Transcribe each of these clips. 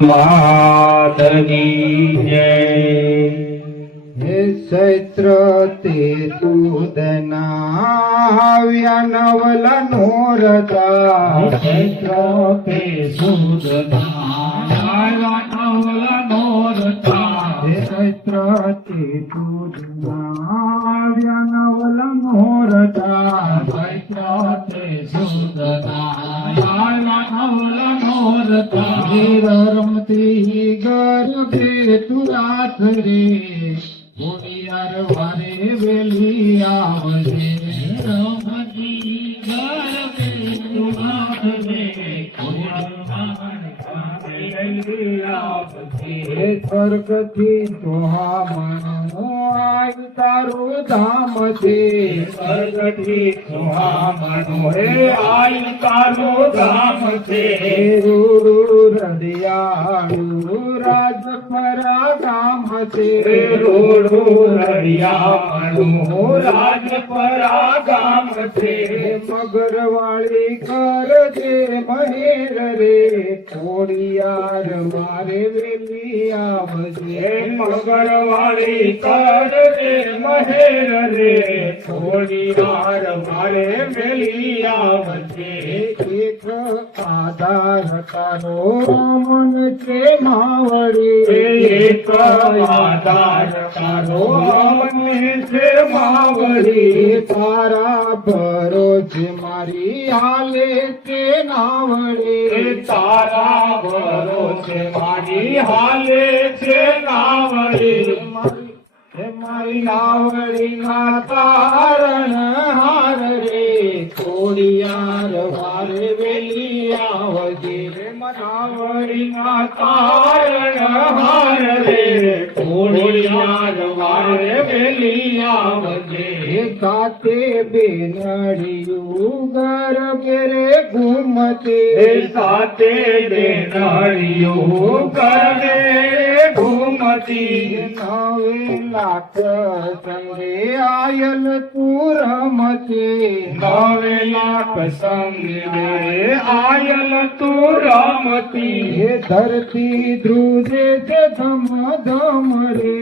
માતની જય। હે ચૈત્ર તે સુદના નવલા નોરતા, ચૈત્ર તે સુદના નવલા નોરતા, હે ચૈત્ર તે સુદના નવલા નોરતા, ચૈત્ર તે સુદના નવલા નોરતા, રમતી ગરબે તુરાત રે, પુનિયાર વારે વેલી આવજે, રમતી ગરબે તુરાત રે, પુનિયાર વારે વેલી આવજે। હે સ્વર્ગથી સુહામણો આવ તારું ધામ છે, સ્વર્ગથી સુહામણો હે આયુ તારું ધામ છે। રડિયાળુ રાજપરા ગામ છે, રોડું રડિયામણું રાજપરા ગામ છે। મગરવાળી કર છે મહેર રે, ખોડિયાર મારે વેલી આવજે, મગરવાળી કર રે મહેર રે, ખોડિયાર મારે વેલી આવજે। એક આધાર તારો મન છે માવડી, એક આધાર તારો મને છે માવડી, તારા ભરોજ મારી હાલે તે નાવડી, તારા ભરોસે મારી હાલે છે નાવડી। મારી નાવડી ના તારણ હાર રે, ખોડિયાર વારે વેલી આવજે, નાવડી ના તારણ હાર રે, ખોડિયાર વારે વેલી આવજે। કાતે બેનડિયું ઘર પેરે ઘૂમતે, સાથે બેનડિયું કરે ઘૂમતી, નવે લાખ સંગે આયલ તું રમતે, નવે લાખ સંગે આયલ તું રમતી, હે ધરતી ધ્રુજે છે ધમ ધમ રે,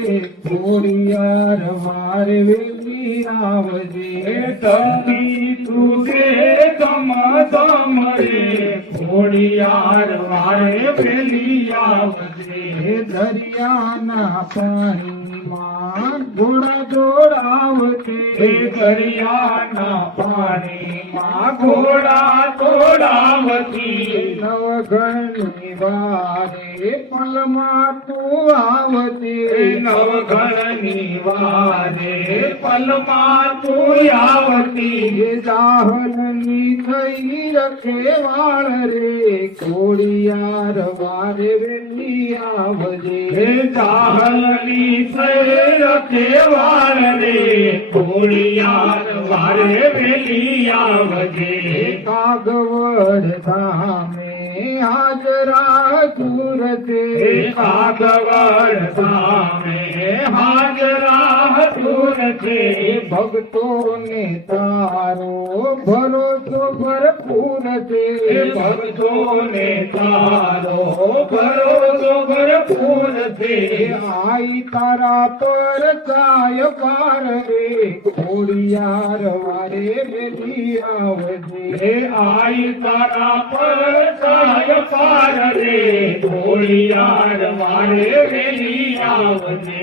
ખોડિયાર મારે વેલી આવજે, ધરતી તુજે ધમ ધમ રે, ખોડિયાર વારે વેલી આવજે। હે દરિયાના પાણીમાં ઘોડા દોડાવતે, દરિયાના પાણીમાં ઘોડા દોડાવતી, નવઘણની વારે પલમાં તું આવતી, નવઘણની વારે પલમાં તું આવતી, હે જાહલની થઈ રખેવાળ રે, ખોડિયાર વારે વેલી આવજે, હે ચાહલની સૈર કેવાળ રે, ખોડિયાર વારે વેલી આવજે। કાગવડ ધામે હાજરા સુરતે, કાગવડ સામે હાજરા દૂર છે, ભક્તોને તારો ભરોસો ભરપૂર છે, ભક્તોને તારો ભરોસો ભરપૂર છે। આઈ તારા પર કાય પાર રે, ખોડિયાર વારે વેલી આવજે, હે આઈ તારા પર કાય પાર રે, ખોડિયાર વારે વેલી આવજે।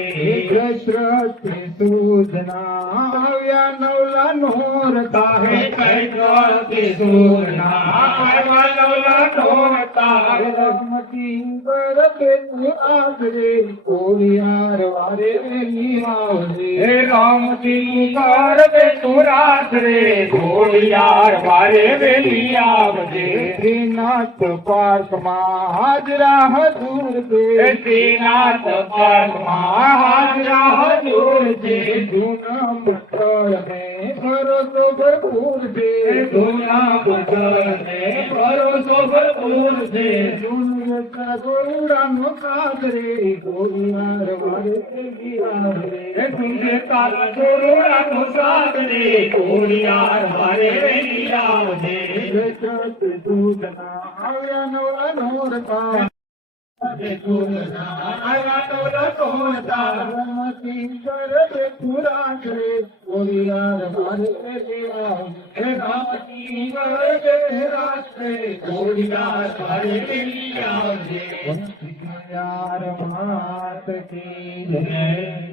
દ્રષ્ટિ સૂદના આવ્યા નવલા નોરતા, હે કૈકવતી સૂરના આવ્યા નવલા નોરતા, રમતી ગરબે તું આગરે, ખોડિયાર વારે વેલી આવજે, હે રામજી કર બે તું રાત રે, ખોડિયાર વારે વેલી આવજે। શ્રીનાથ પાર્કમાં હાજરા હજુર છે, શ્રીનાથ પાર્કમાં હાજરા હજુર છે, જૂના મંડળ ને ભરોસો ભરપૂર છે, જૂના મંડળને ભરોસો ભરપૂર છે, જૂનું ગોળાનો કાદરે, ખોડિયાર વારે વેલી આવજે, તુજે તારા છોરોડાનો સાથ રે, ખોડિયાર વારે વેલી આવજે। દૂધના આવ્યા નવલા નોરતા, આવ્યા તો રસોડતા રામતી કરે બેઠુરાત રે ગોળિયાર મારે જીવા હે રામજી વરદે રાત્રે ઘોડિયાર મારે વેલી આવજે યાર માત કી જય